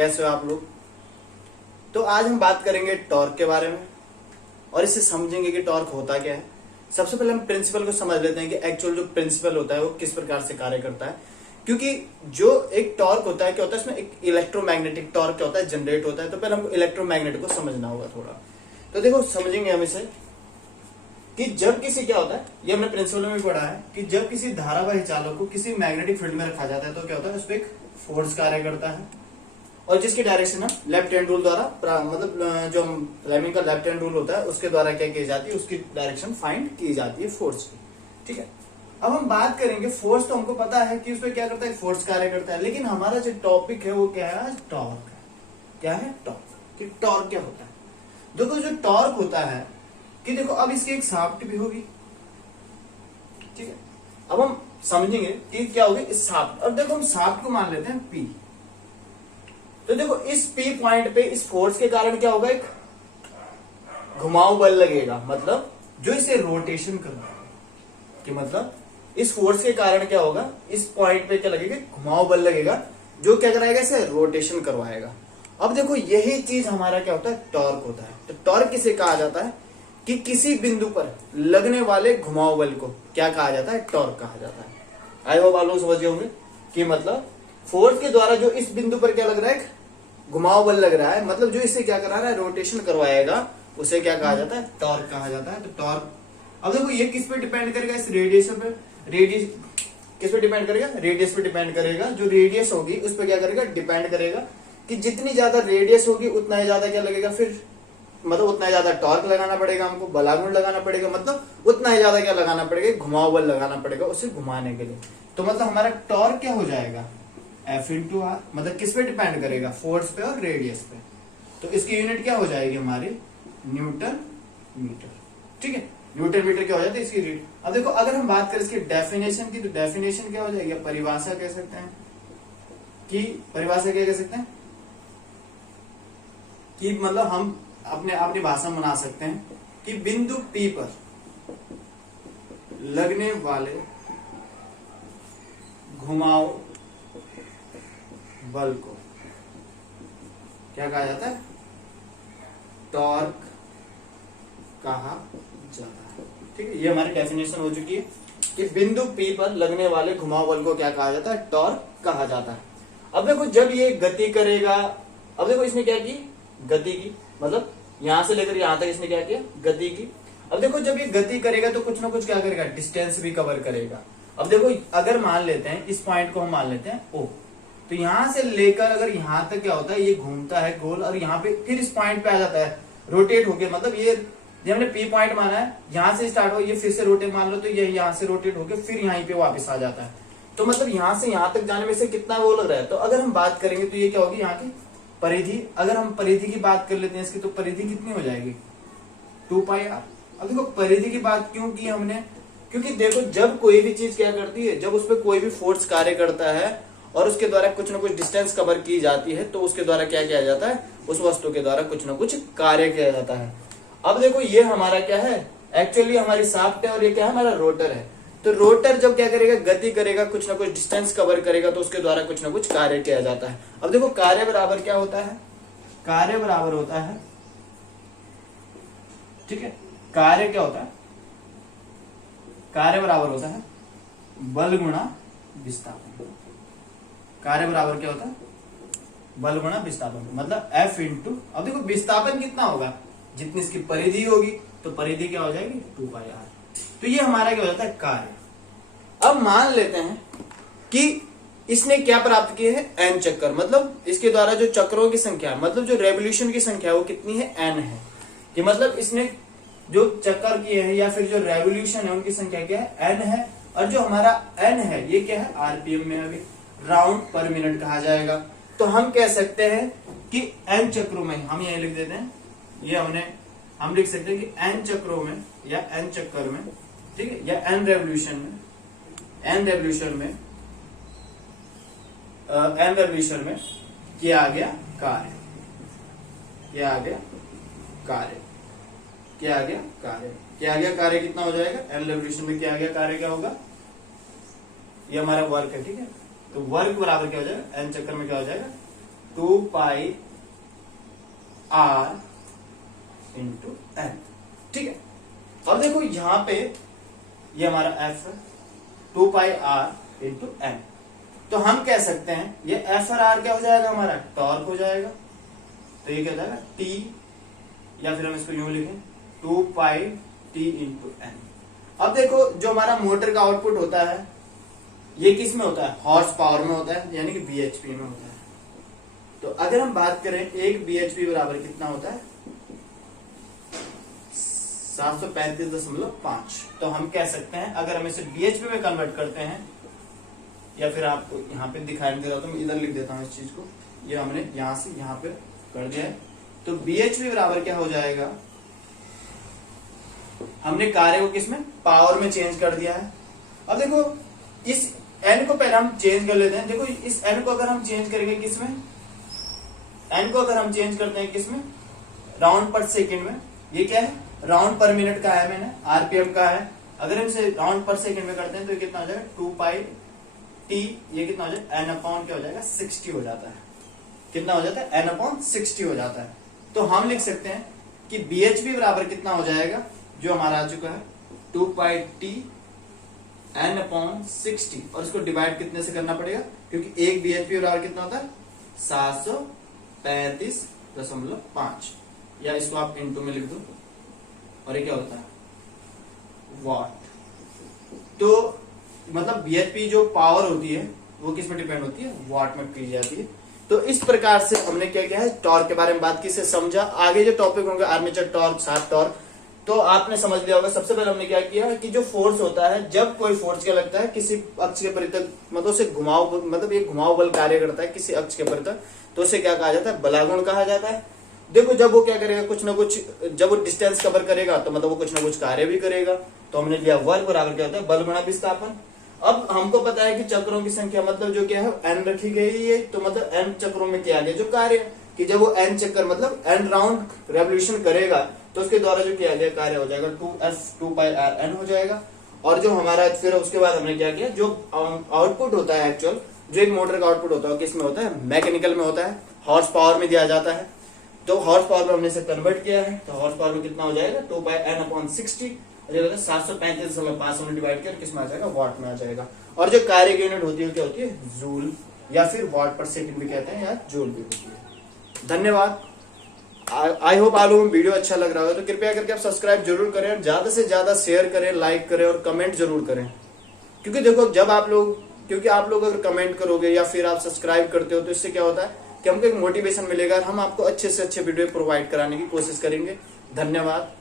कैसे हो आप लोग। तो आज हम बात करेंगे टॉर्क के बारे में और इससे समझेंगे कि टॉर्क होता क्या है। सबसे पहले हम प्रिंसिपल को समझ लेते हैं कि एक्चुअल जो प्रिंसिपल होता है वो किस प्रकार से कार्य करता है। क्योंकि जो एक टॉर्क होता है क्या होता है, इसमें एक इलेक्ट्रोमैग्नेटिक टॉर्क क्या होता है, जनरेट होता है। तो पहले हमको इलेक्ट्रोमैग्नेट को समझना होगा थोड़ा। तो देखो समझेंगे हम इसे कि जब किसी क्या होता है, ये हमने प्रिंसिपल में भी पढ़ा है कि जब किसी धारावाही चालक को किसी मैग्नेटिक फील्ड में रखा जाता है तो क्या होता है, उस पर एक फोर्स कार्य करता है और जिसकी डायरेक्शन हम लेफ्ट हैंड रूल द्वारा मतलब जो हम फ्लेमिंग का लेफ्ट हैंड रूल होता है उसके द्वारा क्या की जाती है, उसकी डायरेक्शन फाइंड की जाती है फोर्स की। ठीक है, अब हम बात करेंगे फोर्स। तो हमको पता है कि उसमें क्या करता है, फोर्स कार्य करता है। लेकिन हमारा जो टॉपिक है वो क्या है, टॉर्क। क्या है टॉर्क, कि टॉर्क क्या होता है। देखो जो टॉर्क होता है कि देखो अब इसकी एक शाफ्ट भी होगी। ठीक है, अब हम समझेंगे कि क्या होगी इस शाफ्ट। अब देखो हम शाफ्ट को मान लेते हैं पी। तो देखो इस पी पॉइंट पे इस फोर्स के कारण क्या होगा, एक घुमाव बल लगेगा, मतलब जो इसे रोटेशन करना है। कि मतलब इस फोर्स के कारण क्या होगा, इस पॉइंट पे क्या लगेगा, घुमाव बल लगेगा जो क्या कराएगा, इसे रोटेशन करवाएगा। अब देखो यही चीज हमारा क्या होता है, टॉर्क होता है। तो टॉर्क किसे कहा जाता है कि किसी बिंदु पर लगने वाले घुमाव बल को क्या कहा जाता है, टॉर्क कहा जाता है। आई होप आप लोग समझ गए होंगे कि मतलब फोर्स के द्वारा जो इस बिंदु पर क्या लग रहा है, घुमाव बल लग रहा है, मतलब जो इसे क्या करा रहा है, रोटेशन करवाएगा, उसे क्या कहा जाता है, टॉर्क कहा जाता है। तो टॉर्क, अब देखो ये किस पे डिपेंड करेगा, इस रेडियस पे। रेडियस किस पे डिपेंड करेगा, रेडियस पे डिपेंड करेगा। जो रेडियस होगी उस पर क्या करेगा, डिपेंड करेगा कि जितनी ज्यादा रेडियस होगी उतना ही ज्यादा क्या लगेगा, फिर मतलब उतना ही ज्यादा टॉर्क लगाना पड़ेगा हमको, बलागुण लगाना पड़ेगा, मतलब उतना ही ज्यादा क्या लगाना पड़ेगा, घुमाव बल लगाना पड़ेगा उसे घुमाने के लिए। तो मतलब हमारा टॉर्क क्या हो जाएगा, F इंटू आर। मतलब किस पे डिपेंड करेगा, फोर्स पे और रेडियस पे। तो इसकी यूनिट क्या हो जाएगी हमारी, न्यूटन मीटर। ठीक है, न्यूटन मीटर क्या हो जाती है इसकी यूनिट। अब देखो अगर हम बात करें इसकी डेफिनेशन की, तो डेफिनेशन क्या हो जाएगी, परिभाषा कह सकते हैं कि परिभाषा क्या कह सकते हैं कि मतलब हम अपनी भाषा में बना सकते हैं कि बिंदु P पर लगने वाले घुमाव बल को क्या कहा जाता है, टॉर्क कहा जाता है। ठीक है, ये हमारी डेफिनेशन हो चुकी है कि बिंदु P पर लगने वाले घुमाव बल को क्या कहा जाता है, टॉर्क कहा जाता है। अब देखो जब ये गति करेगा, अब देखो इसने क्या की, गति की, मतलब यहां से लेकर यहां तक इसने क्या किया, गति की। अब देखो जब ये गति करेगा तो कुछ ना कुछ क्या करेगा, डिस्टेंस भी कवर करेगा। अब देखो अगर मान लेते हैं इस पॉइंट को हम मान लेते हैं O, तो यहां से लेकर अगर यहां तक क्या होता है, ये घूमता है गोल और यहाँ पे फिर इस पॉइंट पे आ जाता है रोटेट होके। मतलब ये हमने पी पॉइंट माना है, यहां से स्टार्ट हो, ये फिर से रोटेट मान लो, तो ये यहाँ से रोटेट होके फिर यहीं पे वापस आ जाता है। तो मतलब यहां से यहां तक जाने में से कितना वो लग रहा है। तो अगर हम बात करेंगे तो ये क्या होगी, यहाँ की परिधि। अगर हम परिधि की बात कर लेते हैं इसकी, तो परिधि कितनी हो जाएगी, 2 पाई आर। अब देखो परिधि की बात क्यों की हमने, क्योंकि देखो जब कोई भी चीज क्या करती है, जब उस पर कोई भी फोर्स कार्य करता है और उसके द्वारा कुछ ना कुछ डिस्टेंस कवर की जाती है, तो उसके द्वारा क्या किया जाता है, उस वस्तु के द्वारा कुछ ना कुछ कार्य किया जाता है। अब देखो ये हमारा क्या है, एक्चुअली हमारी शाफ्ट है और ये क्या है, हमारा रोटर है। तो रोटर जब क्या करेगा, गति करेगा, कुछ ना कुछ डिस्टेंस कवर करेगा, तो उसके द्वारा कुछ ना कुछ कार्य किया जाता है। अब देखो कार्य बराबर क्या होता है, कार्य बराबर होता है, ठीक है, कार्य क्या होता है, कार्य बराबर होता है बल गुणा विस्थापन। कार्य बराबर क्या होता है, बल गुणा विस्थापन। मतलब F इंटू, अब देखो विस्थापन कितना होगा, जितनी इसकी परिधि होगी, तो परिधि क्या हो जाएगी, 2 पाई आर। तो ये हमारा क्या हो जाता है, कार्य। अब मान लेते हैं कि इसने क्या प्राप्त किए हैं, n चक्कर। मतलब इसके द्वारा जो चक्रों की संख्या, मतलब जो रेवोल्यूशन की संख्या वो कितनी है, n है। कि मतलब इसने जो चक्कर किए हैं या फिर जो रेवोल्यूशन है उनकी संख्या क्या है, n है। और जो हमारा n है ये क्या है, आरपीएम में, अभी राउंड पर मिनट कहा जाएगा। तो हम कह सकते हैं कि n चक्रों में, हम यही लिख देते हैं, ये हम लिख सकते हैं कि n चक्रों में या n चक्कर में, ठीक है, या n रेवोल्यूशन में, n रेवोल्यूशन में क्या आ गया, कार्य, क्या आ गया, कार्य, क्या आ गया, कार्य, क्या आ गया, कार्य कितना हो जाएगा, n रेवोल्यूशन में क्या आ गया, कार्य क्या होगा, ये हमारा वर्क है। ठीक है, तो वर्क बराबर क्या हो जाएगा, n चक्कर में क्या हो जाएगा, 2 पाई आर इंटू एन। ठीक है, अब देखो यहां पे ये हमारा एफ है 2 पाई आर इंटू एन। तो हम कह सकते हैं ये एफ और आर क्या हो जाएगा, हमारा टॉर्क हो जाएगा। तो ये क्या हो जाएगा टी, या फिर हम इसको यूं लिखें 2 पाई टी इंटू एन। अब देखो जो हमारा मोटर का आउटपुट होता है ये किस में होता है, हॉर्स पावर में होता है, यानी कि बीएचपी में होता है। तो अगर हम बात करें एक बीएचपी बराबर कितना होता है 735.5। तो हम कह सकते हैं अगर हम इसे बीएचपी में कन्वर्ट करते हैं, या फिर आपको यहाँ पे दिखाई नहीं दे रहा तो मैं इधर लिख देता हूँ इस चीज को, ये हमने यहां से यहां पे कर दिया है। तो बीएचपी बराबर क्या हो जाएगा, हमने कार्य को किसमें, पावर में चेंज कर दिया है। अब देखो इस एन को पहले हम चेंज कर लेते हैं। देखो इस एन को अगर हम चेंज करेंगे किसमें, एन को अगर हम चेंज करते हैं किसमें, राउंड पर सेकंड में। ये क्या है, राउंड पर मिनट का है, मैंने आरपीएम का है। अगर हम इसे राउंड पर सेकंड में करते हैं तो ये कितना हो जाएगा 2 पाई टी, ये कितना हो जाएगा एन अपॉन क्या हो जाएगा 60 हो जाता है। कितना हो जाता है एन अपॉन 60 हो जाता है। तो हम लिख सकते हैं कि बीएचपी बराबर कितना हो जाएगा, जो हमारा आ चुका है 2 पाई टी एन अपॉन 60, और इसको डिवाइड कितने से करना पड़ेगा, क्योंकि एक बीएचपी बराबर कितना होता है 735.5, या इसको आप इंटू में लिख दो, और ये क्या होता है वाट। तो मतलब बीएचपी जो पावर होती है वो किस में डिपेंड होती है, वाट में की जाती है। तो इस प्रकार से हमने क्या किया है, टॉर्क के बारे में बात की, से समझा। आगे जो टॉपिक होंगे आर्मेचर टॉर्क, शाफ्ट टॉर्क, तो आपने समझ लिया होगा। सबसे पहले हमने क्या किया कि जो फोर्स होता है, जब कोई फोर्स क्या लगता है किसी अक्ष के परितक, मतलब उसे घुमाव, मतलब ये घुमाव बल कार्य करता है किसी अक्ष के परितक, तो उसे क्या कहा जाता है, बलागुण कहा जाता है। देखो जब वो क्या करेगा, कुछ ना कुछ, जब वो डिस्टेंस कवर करेगा तो मतलब वो कुछ ना कुछ कार्य भी करेगा। तो हमने लिया वर्क बराबर क्या होता है, बल गुणा विस्थापन। अब हमको पता है कि चक्रों की संख्या मतलब जो क्या है एन रखी गई है, तो मतलब एन चक्रों में किया गया जो कार्य, कि जब वो एन चक्कर मतलब एन राउंड रेवोल्यूशन करेगा तो उसके द्वारा जो किया गया कार्य हो जाएगा 2 पाई आर एन हो जाएगा। और जो हमारा फिर उसके बाद हमने क्या किया, जो आउटपुट होता है एक्चुअल, जो एक मोटर का आउटपुट होता है किस में होता है, मैकेनिकल में होता है, हॉर्स पावर में दिया जाता है। तो हॉर्स पावर में हमने इसे कन्वर्ट किया है, तो हॉर्स पावर में कितना हो जाएगा 2 पाई एन अपॉन 60, 735.5 में डिवाइड कर किस में आ जाएगा, वाट में आ जाएगा। और जो कार्य की यूनिट होती है क्या होती है, जूल, या फिर वाट पर सेकंड भी कहते हैं, या जूल भी होती है। धन्यवाद। आई होप आप लोगों को वीडियो अच्छा लग रहा हो तो कृपया करके आप सब्सक्राइब जरूर करें, और ज्यादा से ज्यादा शेयर करें, लाइक करें और कमेंट जरूर करें। क्योंकि देखो जब आप लोग, क्योंकि आप लोग अगर कमेंट करोगे या फिर आप सब्सक्राइब करते हो तो इससे क्या होता है कि हमको एक मोटिवेशन मिलेगा, हम आपको अच्छे से अच्छे वीडियो प्रोवाइड कराने की कोशिश करेंगे। धन्यवाद।